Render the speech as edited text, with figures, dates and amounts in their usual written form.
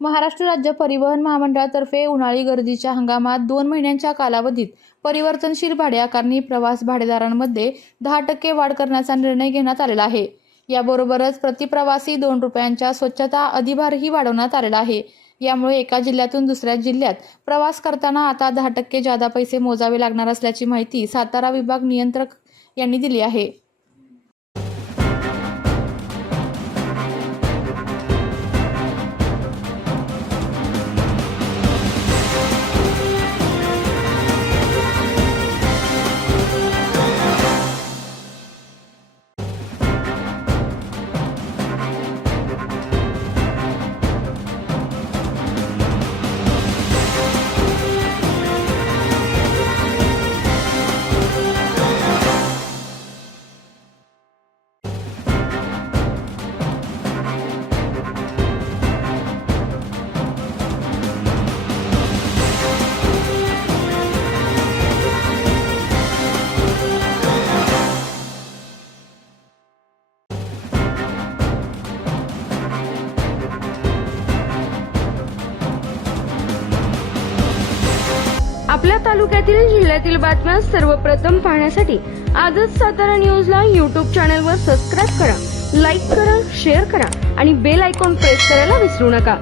महाराष्ट्र राज्य परिवहन महामंडळातर्फे उन्हाळी गर्दीच्या हंगामात 2 महिन्यांच्या कालावधीत परिवर्तनशील भाडे आकारणी प्रवास भाडेदारांमध्ये 10% वाढ करण्याचा निर्णय घेण्यात आलेला आहे। याबरोबरच प्रतिप्रवासी 2 रुपयांच्या स्वच्छता अधिभारही वाढवण्यात आलेला आहे। यामुळे एका जिल्ह्यातून दुसऱ्या जिल्ह्यात प्रवास करताना आता 10% जादा पैसे मोजावे लागणार असल्याची माहिती सातारा विभाग नियंत्रक यांनी दिली आहे। आपल्या तालुक्यातील जिल्ह्यातील बातम्या सर्वप्रथम पाहण्यासाठी आजच सातारा न्यूजला YouTube चॅनलवर सबस्क्राइब करा, लाईक करा, शेअर करा आणि बेल आयकॉन प्रेस करायला विसरू नका।